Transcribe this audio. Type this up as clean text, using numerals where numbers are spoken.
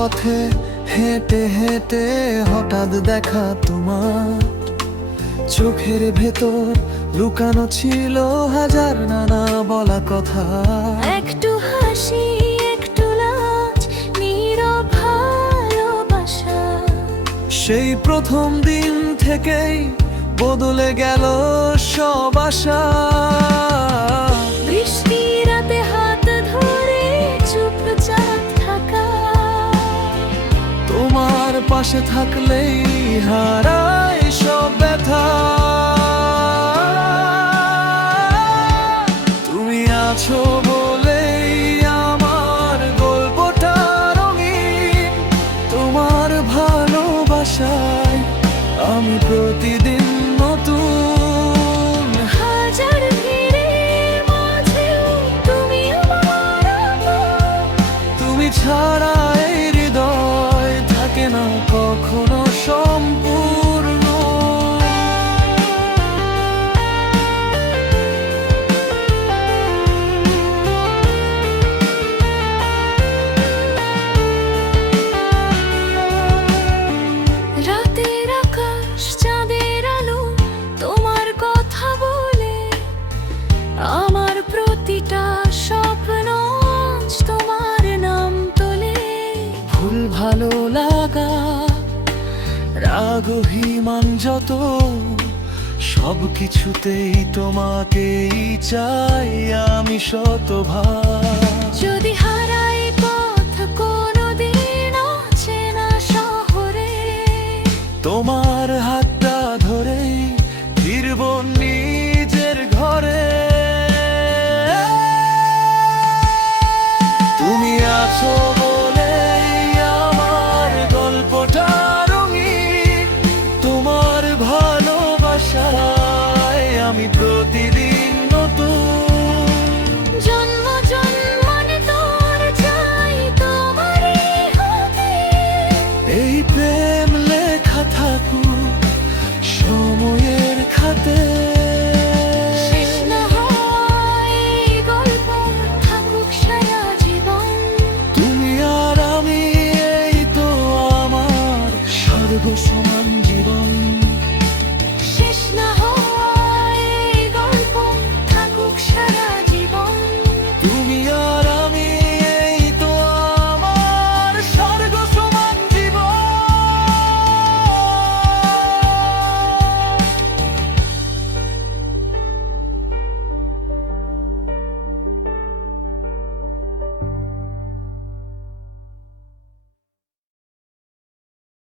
পথে হেঁটে হেঁটে হঠাৎ দেখা তোমার চোখের ভেতর লুকানো ছিল হাজার নানা বলা কথা। একটু হাসি, একটু লাজ, নীরব ভালোবাসা। সেই প্রথম দিন থেকেই বদলে গেল সব আশা। বৃষ্টি রাতে হাত ধরে চুপচাপ থাকা, তোমার পাশে থাকলেই হারায় সব ব্যথা। তুমি আছো বলেই আমার গল্পটা রঙিন। তোমার ভালোবাসায় আমি প্রতিদিন নতুন। হাজার ভিড়ের মাঝেও তুমি আমার আপন। তুমি ছাড়া এই হৃদয় থাকে না কখনো সম্পূর্ণ। রাতের আকাশ চাঁদের আলো তোমার কথা বলে, আমার প্রতিটা স্বপ্ন আজ তোমার নাম তোলে। ভুল ভালো লাগা, রাগ অভিমান যত, সব কিছুতেই তোমাকেই চাই আমি শতভাগ। যদি হারাই পথ কোনোদিন অচেনা শহরে, তোমার হাতটা ধরে ফিরব নিজের ঘরে। তুমি আছো